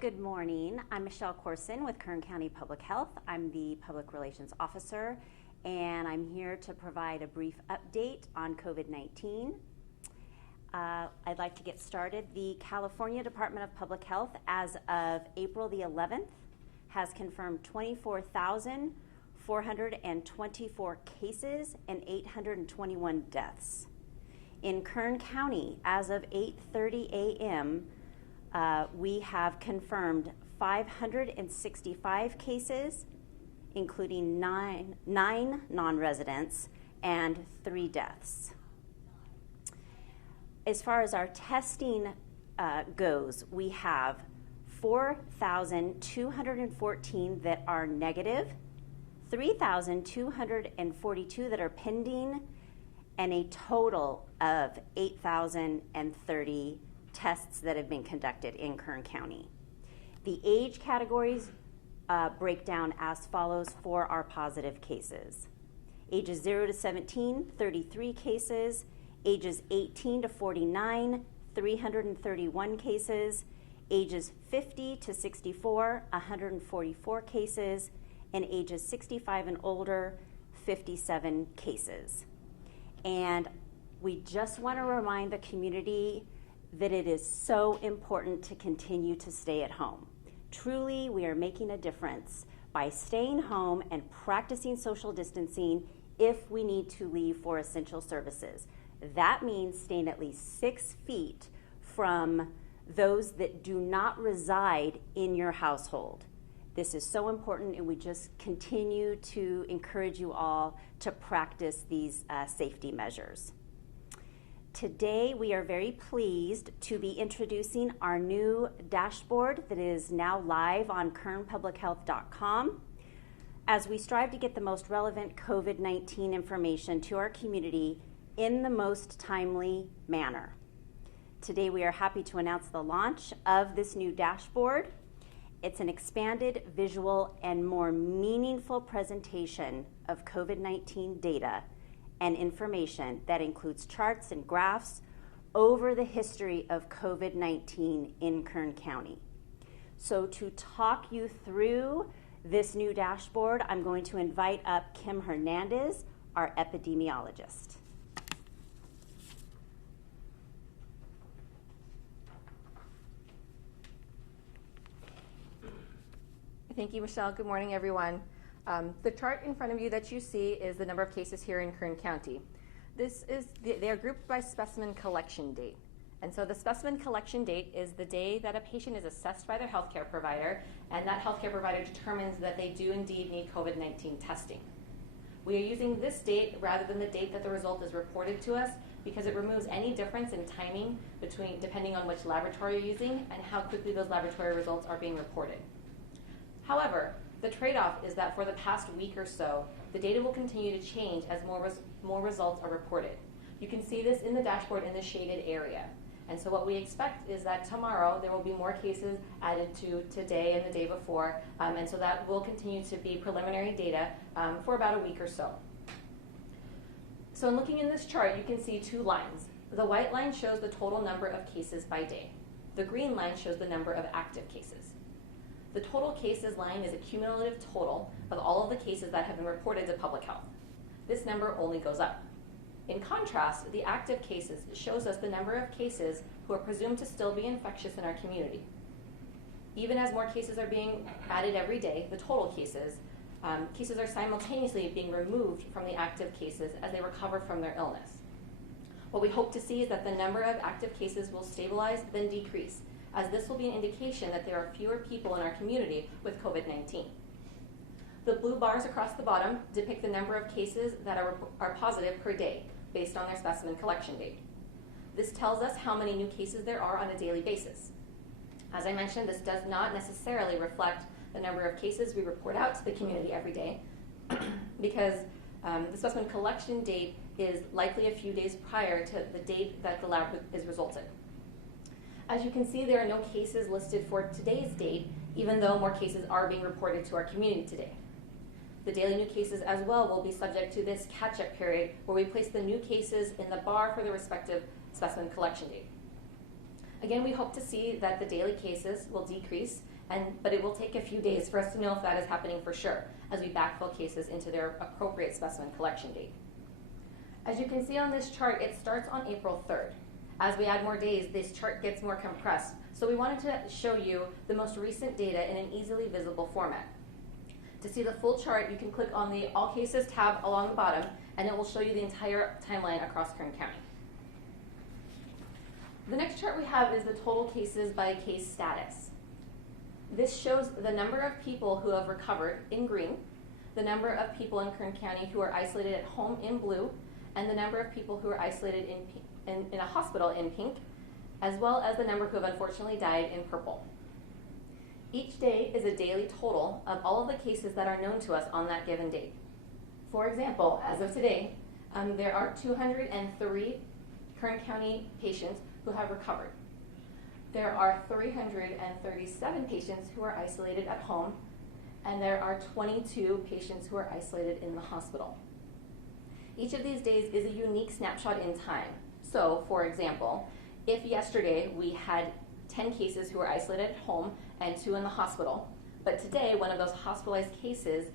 Good morning. I'm Michelle Corson with Kern County Public Health. I'm the Public Relations Officer, and I'm here to provide a brief update on COVID-19. I'd like to get started. The California Department of Public Health, as of April the 11th, has confirmed 24,424 cases and 821 deaths. In Kern County, as of 8:30 a.m., we have confirmed 565 cases, including nine non-residents and 3 deaths. As far as our testing goes, we have 4,214 that are negative, 3,242 that are pending, and a total of 8,030 tests that have been conducted in Kern County. The age categories break down as follows for our positive cases. Ages 0 to 17, 33 cases. Ages 18 to 49, 331 cases. Ages 50 to 64, 144 cases. And ages 65 and older, 57 cases. And we just want to remind the community that it is so important to continue to stay at home. Truly, we are making a difference by staying home and practicing social distancing if we need to leave for essential services. That means staying at least 6 feet from those that do not reside in your household. This is so important, and we just continue to encourage you all to practice these safety measures. Today, we are very pleased to be introducing our new dashboard that is now live on kernpublichealth.com as we strive to get the most relevant COVID-19 information to our community in the most timely manner. Today, we are happy to announce the launch of this new dashboard. It's an expanded, visual, and more meaningful presentation of COVID-19 data and information that includes charts and graphs over the history of COVID-19 in Kern County. So to talk you through this new dashboard, I'm going to invite up Kim Hernandez, our epidemiologist. Thank you, Michelle. Good morning, everyone. The chart in front of you that you see is the number of cases here in Kern County. They are grouped by specimen collection date. And so the specimen collection date is the day that a patient is assessed by their healthcare provider, and that healthcare provider determines that they do indeed need COVID-19 testing. We are using this date rather than the date that the result is reported to us because it removes any difference in timing depending on which laboratory you're using and how quickly those laboratory results are being reported. However, the trade-off is that for the past week or so, the data will continue to change as more results are reported. You can see this in the dashboard in the shaded area. And so what we expect is that tomorrow there will be more cases added to today and the day before, and so that will continue to be preliminary data for about a week or so. So in looking in this chart, you can see 2 lines. The white line shows the total number of cases by day. The green line shows the number of active cases. The total cases line is a cumulative total of all of the cases that have been reported to public health. This number only goes up. In contrast, the active cases shows us the number of cases who are presumed to still be infectious in our community. Even as more cases are being added every day, the total cases are simultaneously being removed from the active cases as they recover from their illness. What we hope to see is that the number of active cases will stabilize, then decrease, as this will be an indication that there are fewer people in our community with COVID-19. The blue bars across the bottom depict the number of cases that are positive per day based on their specimen collection date. This tells us how many new cases there are on a daily basis. As I mentioned, this does not necessarily reflect the number of cases we report out to the community every day because the specimen collection date is likely a few days prior to the date that the lab is resulted. As you can see, there are no cases listed for today's date, even though more cases are being reported to our community today. The daily new cases as well will be subject to this catch-up period where we place the new cases in the bar for the respective specimen collection date. Again, we hope to see that the daily cases will decrease, but it will take a few days for us to know if that is happening for sure as we backfill cases into their appropriate specimen collection date. As you can see on this chart, it starts on April 3rd. As we add more days, this chart gets more compressed. So we wanted to show you the most recent data in an easily visible format. To see the full chart, you can click on the All Cases tab along the bottom, and it will show you the entire timeline across Kern County. The next chart we have is the total cases by case status. This shows the number of people who have recovered in green, the number of people in Kern County who are isolated at home in blue, and the number of people who are isolated in a hospital in pink, as well as the number who have unfortunately died in purple. Each day is a daily total of all of the cases that are known to us on that given date. For example, as of today, there are 203 Kern County patients who have recovered. There are 337 patients who are isolated at home, and there are 22 patients who are isolated in the hospital. Each of these days is a unique snapshot in time. So, for example, if yesterday we had 10 cases who were isolated at home and 2 in the hospital, but today one of those hospitalized cases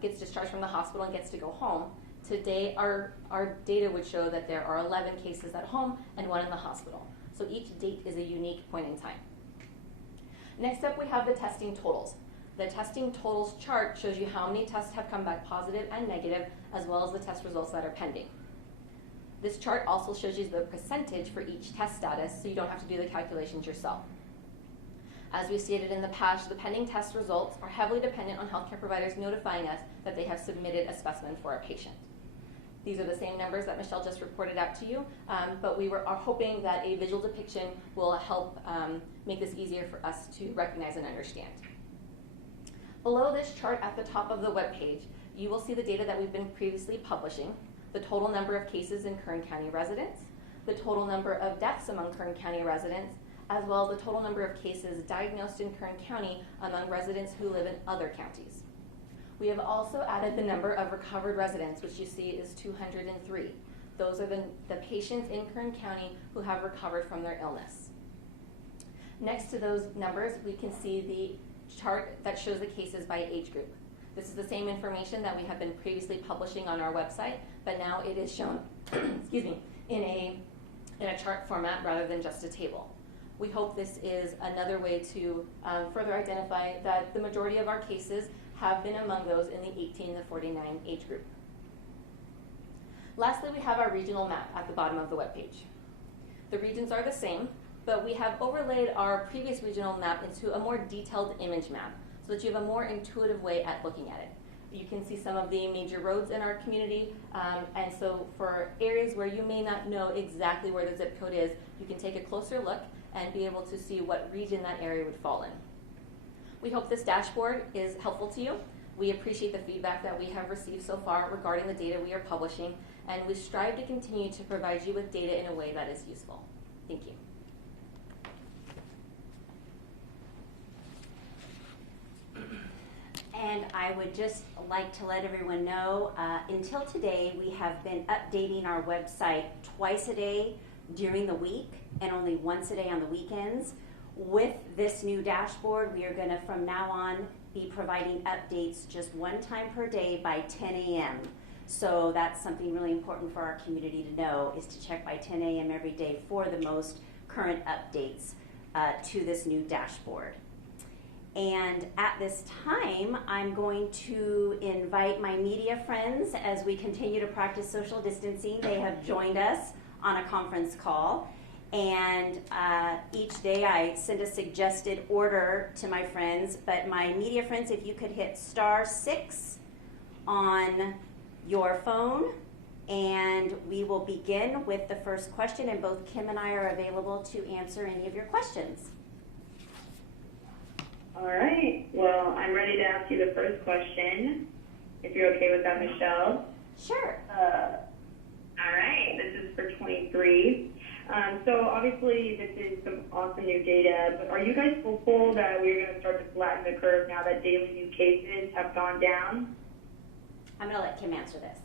gets discharged from the hospital and gets to go home, today our data would show that there are 11 cases at home and 1 in the hospital. So each date is a unique point in time. Next up, we have the testing totals. The testing totals chart shows you how many tests have come back positive and negative, as well as the test results that are pending. This chart also shows you the percentage for each test status, so you don't have to do the calculations yourself. As we stated in the past, the pending test results are heavily dependent on healthcare providers notifying us that they have submitted a specimen for a patient. These are the same numbers that Michelle just reported out to you, but we are hoping that a visual depiction will help make this easier for us to recognize and understand. Below this chart at the top of the webpage, you will see the data that we've been previously publishing, the total number of cases in Kern County residents, the total number of deaths among Kern County residents, as well as the total number of cases diagnosed in Kern County among residents who live in other counties. We have also added the number of recovered residents, which you see is 203. Those are the patients in Kern County who have recovered from their illness. Next to those numbers, we can see the chart that shows the cases by age group. This is the same information that we have been previously publishing on our website, but now it is shown excuse me, in a chart format rather than just a table. We hope this is another way to further identify that the majority of our cases have been among those in the 18 to 49 age group. Lastly, we have our regional map at the bottom of the webpage. The regions are the same, but we have overlaid our previous regional map into a more detailed image map so that you have a more intuitive way at looking at it. You can see some of the major roads in our community, and so for areas where you may not know exactly where the zip code is, you can take a closer look and be able to see what region that area would fall in. We hope this dashboard is helpful to you. We appreciate the feedback that we have received so far regarding the data we are publishing, and we strive to continue to provide you with data in a way that is useful. Thank you. And I would just like to let everyone know, until today, we have been updating our website twice a day during the week and only once a day on the weekends. With this new dashboard, we are going to, from now on, be providing updates just one time per day by 10 a.m. So that's something really important for our community to know, is to check by 10 a.m. every day for the most current updates to this new dashboard. And at this time, I'm going to invite my media friends as we continue to practice social distancing. They have joined us on a conference call. And each day I send a suggested order to my friends. But my media friends, if you could hit *6 on your phone, and we will begin with the first question. And both Kim and I are available to answer any of your questions. All right. Well, I'm ready to ask you the first question, if you're okay with that, Michelle. Sure. All right. This is for 23. So obviously this is some awesome new data, but are you guys hopeful that we're going to start to flatten the curve now that daily new cases have gone down? I'm going to let Kim answer this.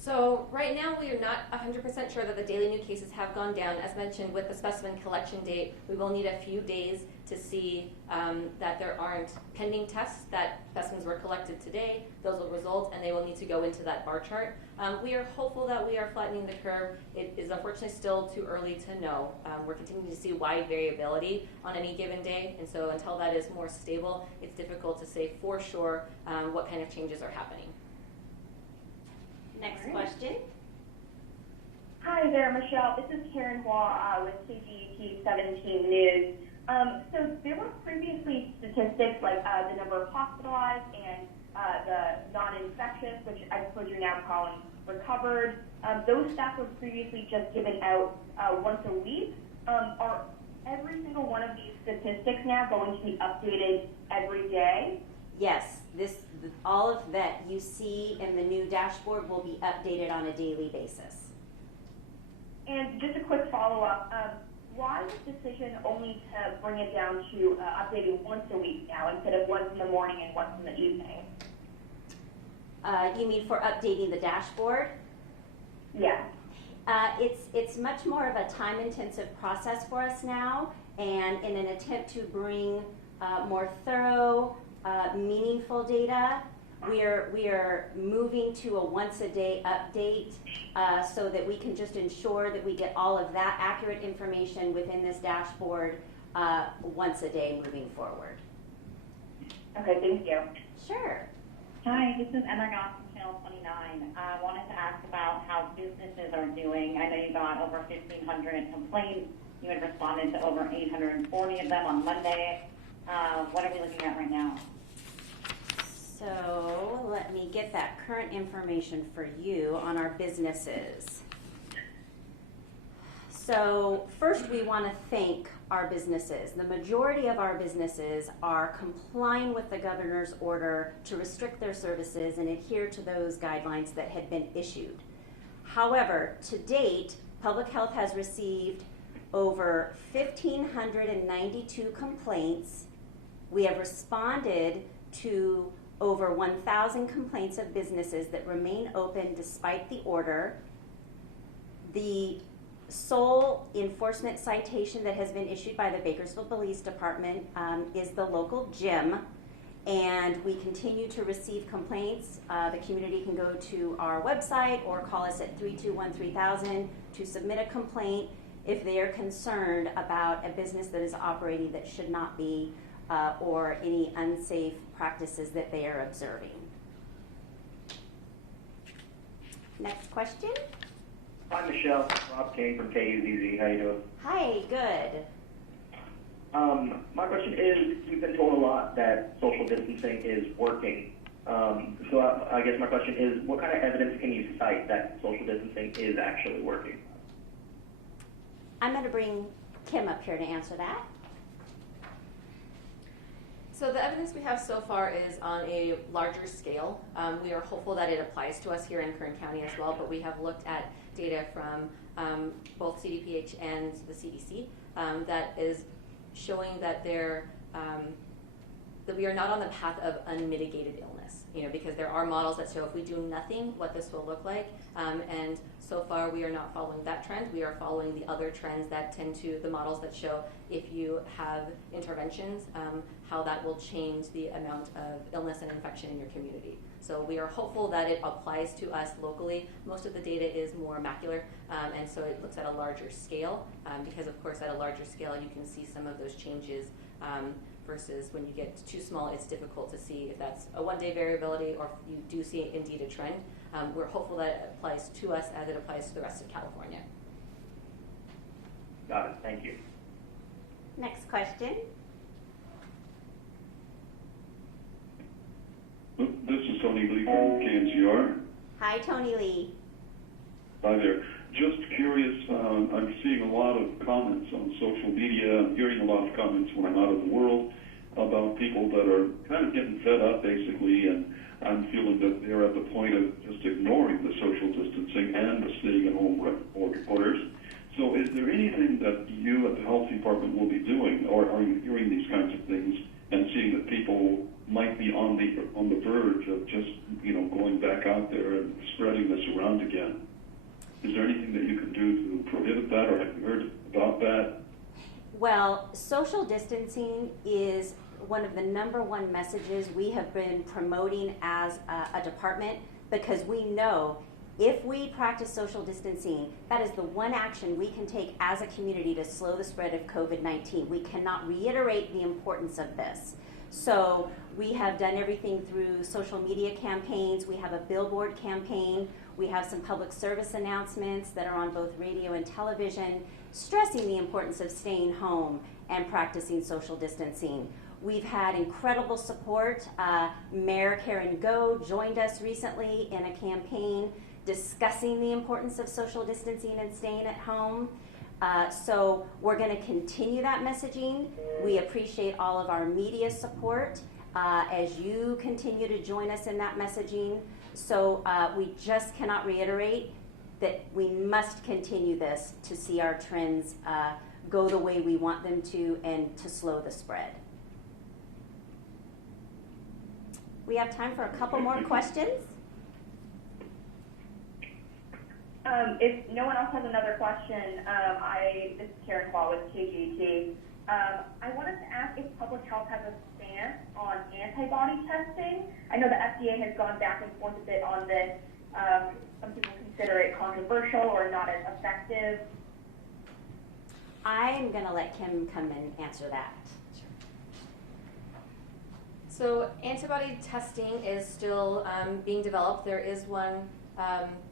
So right now we are not 100% sure that the daily new cases have gone down. As mentioned, with the specimen collection date, we will need a few days to see that there aren't pending tests, that specimens were collected today. Those will result, and they will need to go into that bar chart. We are hopeful that we are flattening the curve. It is unfortunately still too early to know. We're continuing to see wide variability on any given day, and so until that is more stable, it's difficult to say for sure what kind of changes are happening. Next question. Hi there, Michelle. This is Karen Hua with KGT 17 News. So there were previously statistics like the number of hospitalized and the non-infectious, which I suppose you're now calling recovered. Those stats were previously just given out once a week. Are every single one of these statistics now going to be updated every day? Yes, all of that you see in the new dashboard will be updated on a daily basis. And just a quick follow-up, why the decision only to bring it down to updating once a week now instead of once in the morning and once in the evening? You mean for updating the dashboard? Yeah. It's much more of a time-intensive process for us now, and in an attempt to bring more thorough, meaningful data, we are moving to a once-a-day update so that we can just ensure that we get all of that accurate information within this dashboard once a day moving forward. Okay, thank you. Sure. Hi, this is Emma Goss from Channel 29. I wanted to ask about how businesses are doing. I know you got over 1,500 complaints. You had responded to over 840 of them on Monday. What are we looking at right now? So let me get that current information for you on our businesses. So first we want to thank our businesses. The majority of our businesses are complying with the governor's order to restrict their services and adhere to those guidelines that had been issued. However, to date, Public Health has received over 1,592 complaints. We have responded to over 1,000 complaints of businesses that remain open despite the order. The sole enforcement citation that has been issued by the Bakersfield Police Department is the local gym, and we continue to receive complaints. The community can go to our website or call us at 321-3000 to submit a complaint if they are concerned about a business that is operating that should not be or any unsafe practices that they are observing. Next question. Hi, Michelle. Rob Kane from KUZZ. How you doing? Hi, good. My question is, we've been told a lot that social distancing is working. So I guess my question is, what kind of evidence can you cite that social distancing is actually working? I'm going to bring Kim up here to answer that. So the evidence we have so far is on a larger scale. We are hopeful that it applies to us here in Kern County as well, but we have looked at data from both CDPH and the CDC that is showing that that we are not on the path of unmitigated illness. Because there are models that show if we do nothing, what this will look like. And so far, we are not following that trend. We are following the other trends that tend to, the models that show if you have interventions, how that will change the amount of illness and infection in your community. So we are hopeful that it applies to us locally. Most of the data is more macular, and so it looks at a larger scale, because of course at a larger scale you can see some of those changes versus when you get too small, it's difficult to see if that's a one-day variability or if you do see indeed a trend. We're hopeful that it applies to us as it applies to the rest of California. Got it. Thank you. Next question. This is Tony Lee from KNCR. Hi, Tony Lee. Hi there. Just curious, I'm seeing a lot of comments on social media. I'm hearing a lot of comments when I'm out of the world about people that are kind of getting fed up, basically, and I'm feeling that they're at the point of just ignoring the social distancing and the staying at home orders. So is there anything that you at the health department will be doing, or are you hearing these kinds of things and seeing that people might be on the verge of just going back out there and spreading this around again. Is there anything that you can do to prohibit that, or have you heard about that? Well, social distancing is one of the #1 messages we have been promoting as a department, because we know if we practice social distancing, that is the one action we can take as a community to slow the spread of COVID-19. We cannot reiterate the importance of this. So we have done everything through social media campaigns. We have a billboard campaign. We have some public service announcements that are on both radio and television, stressing the importance of staying home and practicing social distancing. We've had incredible support. Mayor Karen Go joined us recently in a campaign discussing the importance of social distancing and staying at home. So we're going to continue that messaging. We appreciate all of our media support as you continue to join us in that messaging. So we just cannot reiterate that we must continue this to see our trends go the way we want them to and to slow the spread. We have time for a couple more questions. If no one else has another question, this is Karen Hall with KGT. I wanted to ask if public health has a stance on antibody testing. I know the FDA has gone back and forth a bit on this. Some people consider it controversial or not as effective. I'm going to let Kim come and answer that. So antibody testing is still being developed. There is one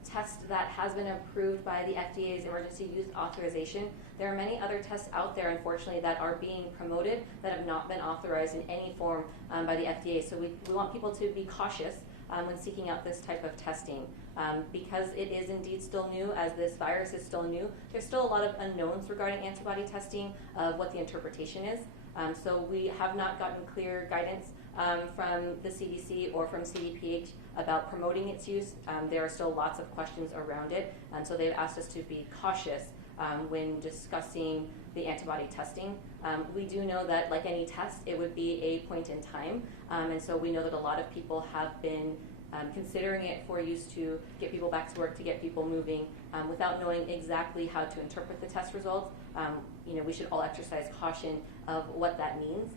test that has been approved by the FDA's emergency use authorization. There are many other tests out there, unfortunately, that are being promoted that have not been authorized in any form by the FDA. So we want people to be cautious when seeking out this type of testing. Because it is indeed still new, as this virus is still new, there's still a lot of unknowns regarding antibody testing of what the interpretation is. So we have not gotten clear guidance from the CDC or from CDPH about promoting its use. There are still lots of questions around it, so they've asked us to be cautious when discussing the antibody testing. We do know that, like any test, it would be a point in time, and so we know that a lot of people have been considering it for use to get people back to work, to get people moving, without knowing exactly how to interpret the test results. We should all exercise caution of what that means,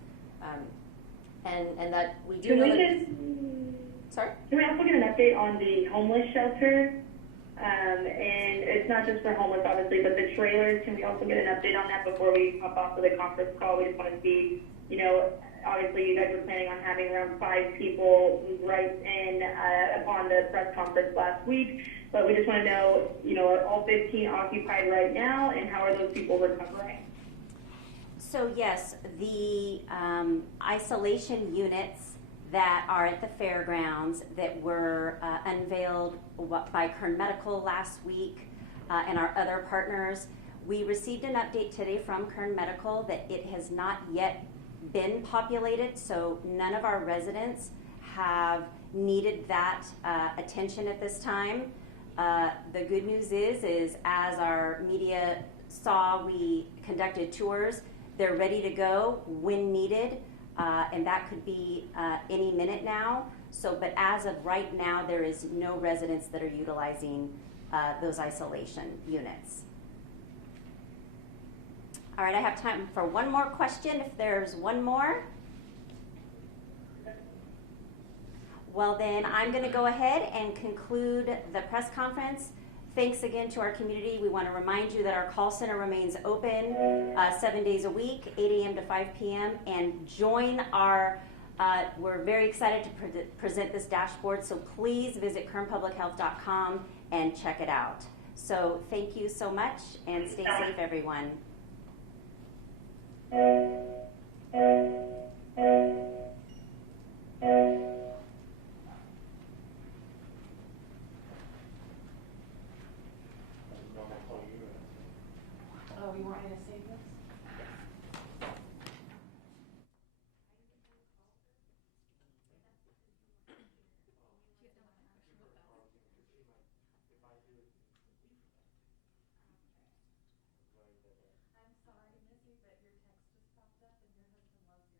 and that we do know that. Sorry? Can we also get an update on the homeless shelter? And it's not just for homeless, obviously, but the trailers. Can we also get an update on that before we hop off of the conference call? We just want to see, obviously you guys were planning on having around 5 people write in upon the press conference last week, but we just want to know, are all 15 occupied right now, and how are those people recovering? So yes, the isolation units that are at the fairgrounds that were unveiled by Kern Medical last week and our other partners, we received an update today from Kern Medical that it has not yet been populated, so none of our residents have needed that attention at this time. The good news is as our media saw, we conducted tours. They're ready to go when needed, and that could be any minute now. So, but as of right now, there is no residents that are utilizing those isolation units. All right, I have time for one more question, if there's one more. Well, then I'm going to go ahead and conclude the press conference. Thanks again to our community. We want to remind you that our call center remains open 7 days a week, 8 a.m. to 5 p.m. And join our, we're very excited to present this dashboard, so please visit kernpublichealth.com and check it out. So thank you so much, and stay safe, everyone. Oh, you want me to save this? I'm sorry, Missy, but your text just popped up and your husband loves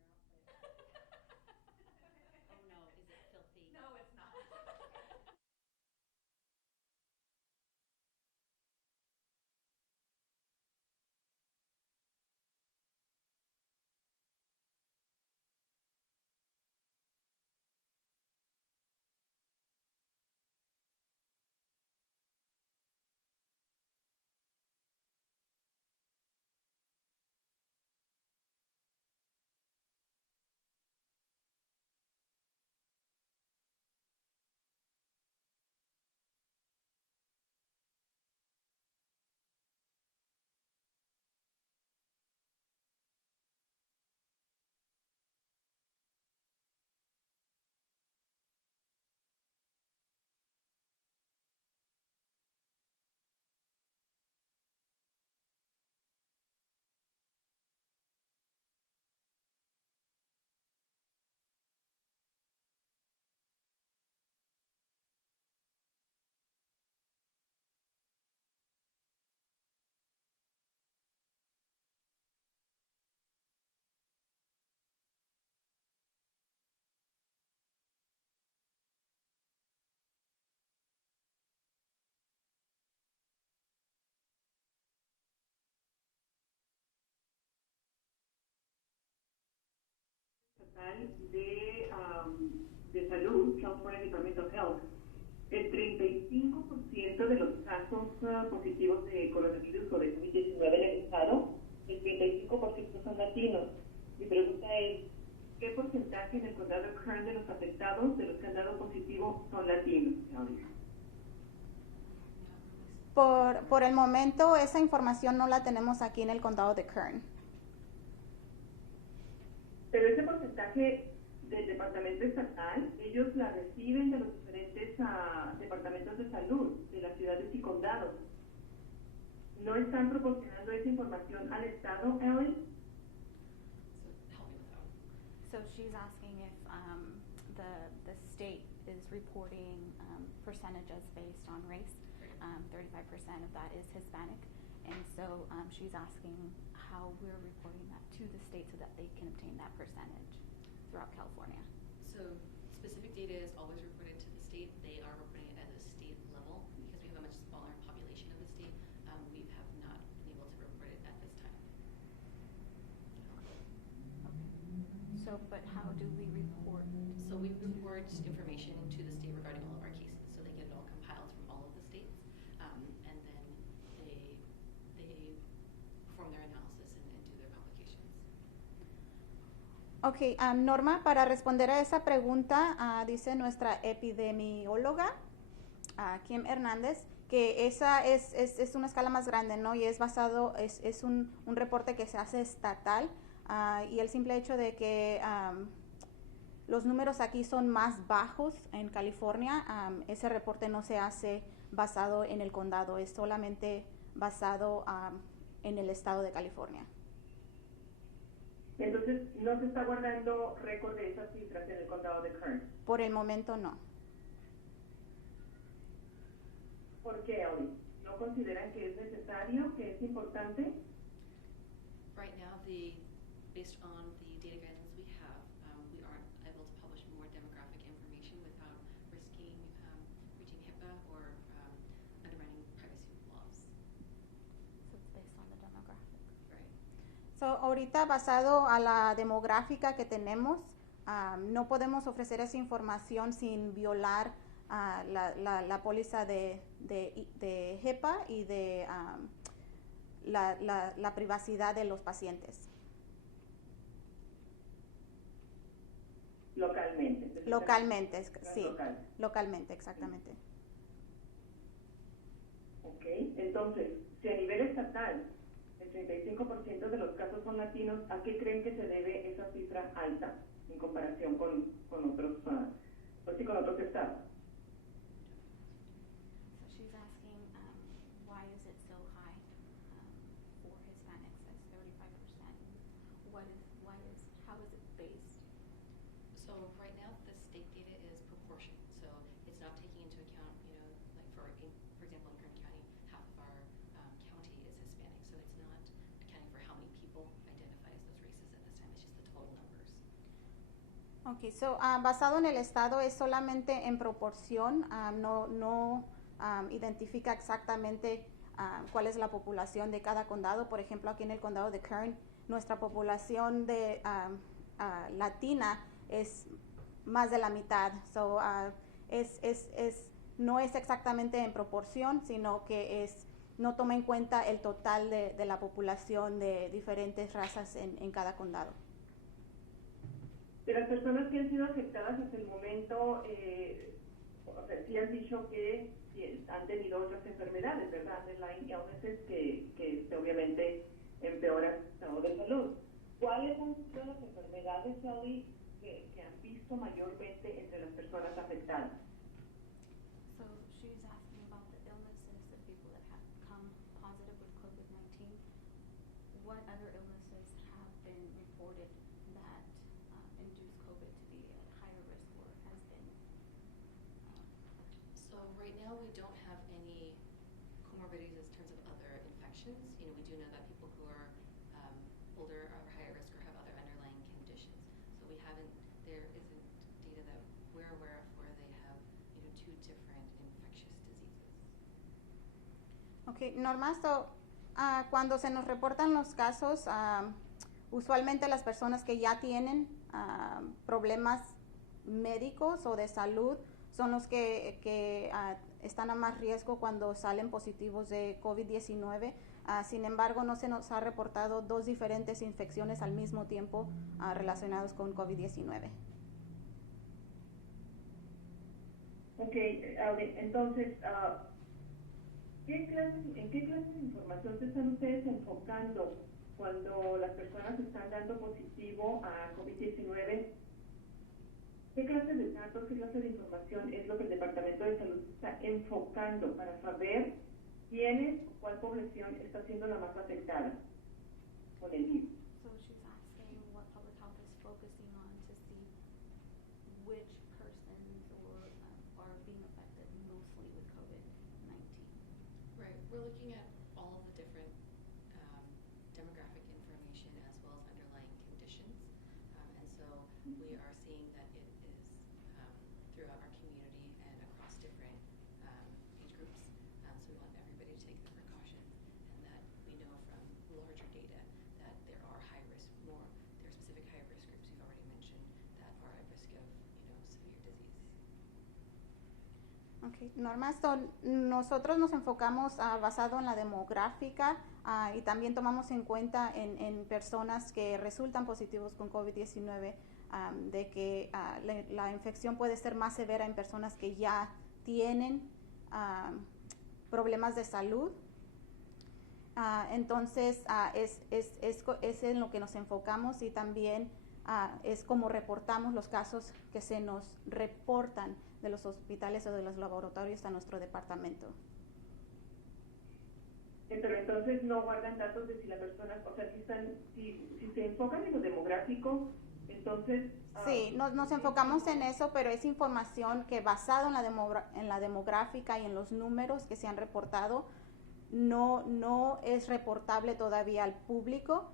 de Salud, California Department of Health, el 35% de los casos positivos de coronavirus o de COVID-19 en el estado, el 35% son latinos. Mi pregunta es, ¿qué porcentaje en el condado de Kern de los afectados, de los que han dado positivo, son latinos? Por el momento, esa información no la tenemos aquí en el condado de Kern. Pero ese porcentaje del departamento estatal, ellos la reciben de los diferentes departamentos de salud de las ciudades y condados. ¿No están proporcionando esa información al estado, Ellie? So she's asking if the state is reporting percentages based on race. 35% of that is Hispanic, and so she's asking how we're reporting that to the state so that they can obtain that percentage throughout California. So specific data is always reported to the state. They are reporting it at the state level because we have a much smaller population of the state. We have not been able to report it at this time. Okay. So, but how do we report? So we report information to the state regarding all of our cases. So they get it all compiled from all of the states, and then they perform their analysis and do their publications. Ok, Norma, para responder a esa pregunta, dice nuestra epidemióloga, Kim Hernández, que esa es una escala más grande, ¿no? Y es basado, es un reporte que se hace estatal, y el simple hecho de que los números aquí son más bajos en California, ese reporte no se hace basado en el condado, es solamente basado en el estado de California. Entonces, ¿no se está guardando récord de esas cifras en el condado de Kern? Por el momento no. ¿Por qué, Ellie? ¿No consideran que es necesario, que es importante? Right now, based on the data guidelines we have, we aren't able to publish more demographic information without risking breaching HIPAA or undermining privacy laws. So it's based on the demographic. Right. So, ahorita basado a la demográfica que tenemos, no podemos ofrecer esa información sin violar la póliza de HIPAA y de la privacidad de los pacientes. Localmente. Localmente, sí. Local. Localmente, exactamente. Ok, entonces, si a nivel estatal el 35% de los casos son latinos, ¿a qué creen que se debe esa cifra alta en comparación con otros, con otros estados? So she's asking why is it so high for Hispanics as 35%? How is it based? So right now, the state data is proportion. So it's not taking into account, like for example, in Kern County, half of our county is Hispanic. So it's not accounting for how many people identify as those races at this time. It's just the total numbers. Okay, so basado en el estado es solamente en proporción, no identifica exactamente cuál es la población de cada condado. Por ejemplo, aquí en el condado de Kern, nuestra población de latina es más de la mitad. So, no es exactamente en proporción, sino que no toma en cuenta el total de la población de diferentes razas en cada condado. De las personas que han sido afectadas hasta el momento, sí han dicho que han tenido otras enfermedades, ¿verdad? Underlying illnesses que obviamente empeoran su estado de salud. ¿Cuáles han sido las enfermedades, Ellie, que han visto mayormente entre las personas afectadas? So she's asking about the illnesses of people that have come positive with COVID-19. What other illnesses have been reported that induce COVID to be at higher risk or has been? So right now, we don't have any comorbidities in terms of other infections. We do know that people who are older are higher risk or have other underlying conditions. So there isn't data that we're aware of where they have, two different infectious diseases. Okay, Norma, so, cuando se nos reportan los casos, Usualmente las personas que ya tienen problemas médicos o de salud son los que están a más riesgo cuando salen positivos de COVID-19. Sin embargo, no se nos ha reportado 2 diferentes infecciones al mismo tiempo relacionadas con COVID-19. Ok, entonces, ¿en qué clase de información se están ustedes enfocando cuando las personas están dando positivo a COVID-19? ¿Qué clase de datos, qué clase de información es lo que el Departamento de Salud está enfocando para saber quiénes o cuál población está siendo la más afectada con el virus? So she's asking what public health is focusing on to see which persons are being affected mostly with COVID-19. Right. We're looking at all of the different demographic information as well as underlying conditions. And so we are seeing that it is throughout our community and across different age groups. So we want everybody to take the precautions, and that we know from larger data that there are there are specific high-risk groups you've already mentioned that are at risk of, severe disease. Okay. Norma, nosotros nos enfocamos basado en la demográfica y también tomamos en cuenta en personas que resultan positivos con COVID-19 de que la infección puede ser más severa en personas que ya tienen problemas de salud. Entonces es en lo que nos enfocamos y también es como reportamos los casos que se nos reportan de los hospitales o de los laboratorios a nuestro departamento. Pero entonces no guardan datos de si la persona, o sea, si se enfocan en lo demográfico, entonces... Sí, nos enfocamos en eso, pero es información que basado en la demográfica y en los números que se han reportado, no es reportable todavía al público.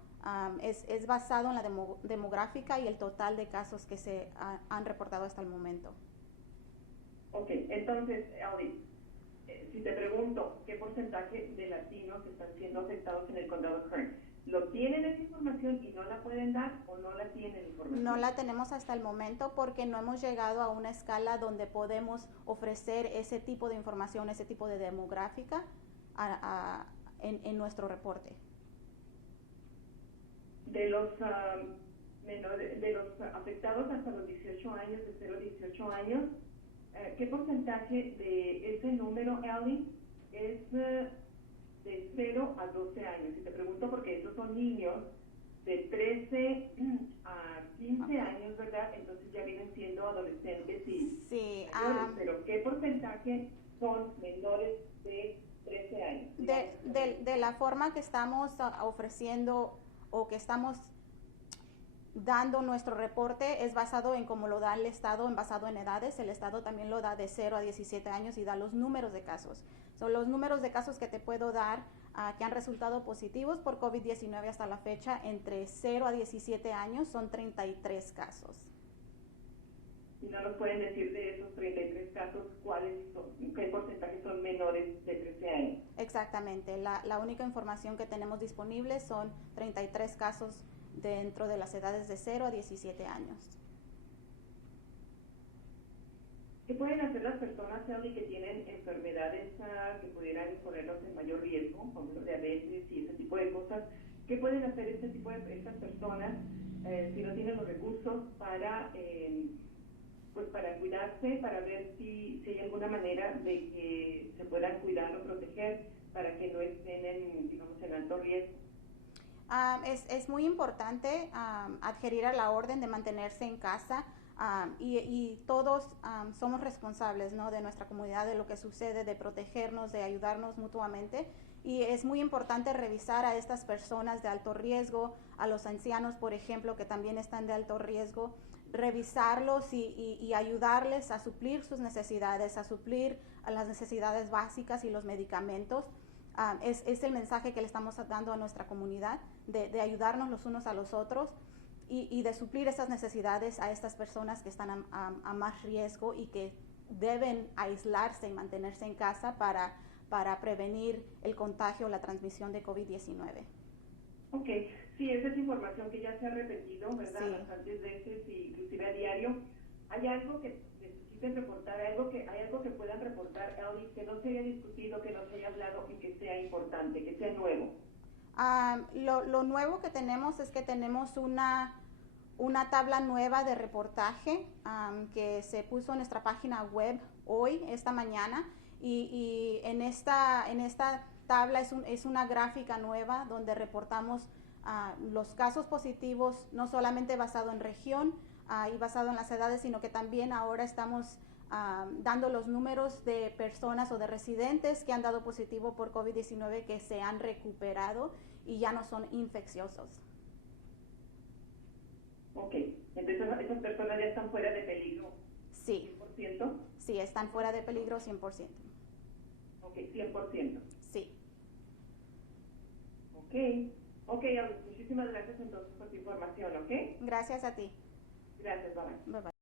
Es basado en la demográfica y el total de casos que se han reportado hasta el momento. Ok, entonces, Aldi, si te pregunto qué porcentaje de latinos están siendo afectados en el condado de Kern, ¿lo tienen esa información y no la pueden dar o no la tienen información? No la tenemos hasta el momento porque no hemos llegado a una escala donde podemos ofrecer ese tipo de información, ese tipo de demográfica en nuestro reporte. De los afectados hasta los 18 años, de 0 a 18 años, ¿qué porcentaje de ese número, Ellie, es de 0 a 12 años? Y te pregunto porque estos son niños de 13 a 15 años, ¿verdad? Entonces ya vienen siendo adolescentes y mayores, pero ¿qué porcentaje son menores de 13 años? De la forma que estamos ofreciendo o que estamos dando nuestro reporte es basado en cómo lo da el Estado, basado en edades. El Estado también lo da de 0 a 17 años y da los números de casos. Son los números de casos que te puedo dar que han resultado positivos por COVID-19 hasta la fecha. Entre 0 a 17 años son 33 casos. ¿Y no nos pueden decir de esos 33 casos qué porcentaje son menores de 13 años? Exactamente. La única información que tenemos disponible son 33 casos dentro de las edades de 0 a 17 años. ¿Qué pueden hacer las personas, Ellie, que tienen enfermedades que pudieran ponerlos en mayor riesgo, como la diabetes y ese tipo de cosas? ¿Qué pueden hacer estas personas si no tienen los recursos para cuidarse, para ver si hay alguna manera de que se puedan cuidar o proteger para que no estén en alto riesgo? Es muy importante adherir a la orden de mantenerse en casa y todos somos responsables, ¿no?, de nuestra comunidad, de lo que sucede, de protegernos, de ayudarnos mutuamente. Y es muy importante revisar a estas personas de alto riesgo, a los ancianos, por ejemplo, que también están de alto riesgo, revisarlos y ayudarles a suplir sus necesidades, a suplir a las necesidades básicas y los medicamentos. Es el mensaje que le estamos dando a nuestra comunidad, de ayudarnos los unos a los otros y de suplir esas necesidades a estas personas que están a más riesgo y que deben aislarse y mantenerse en casa para prevenir el contagio o la transmisión de COVID-19. Ok, Sí, esa es información que ya se ha repetido, ¿verdad? Sí. Bastantes veces, y inclusive a diario. ¿Hay algo que necesiten reportar, hay algo que puedan reportar, Ellie, que no se haya discutido, que no se haya hablado y que sea importante, que sea nuevo? Lo nuevo que tenemos es que tenemos una tabla nueva de reportaje que se puso en nuestra página web hoy, esta mañana, y en esta tabla es una gráfica nueva donde reportamos los casos positivos, no solamente basado en región y basado en las edades, sino que también ahora estamos dando los números de personas o de residentes que han dado positivo por COVID-19 que se han recuperado y ya no son infecciosos. Ok, entonces esas personas ya están fuera de peligro. Sí. ¿100%? Sí, están fuera de peligro 100%. Ok, 100%. Sí. Ok, muchísimas gracias entonces por tu información, ¿ok? Gracias a ti. Gracias, bye. Bye bye.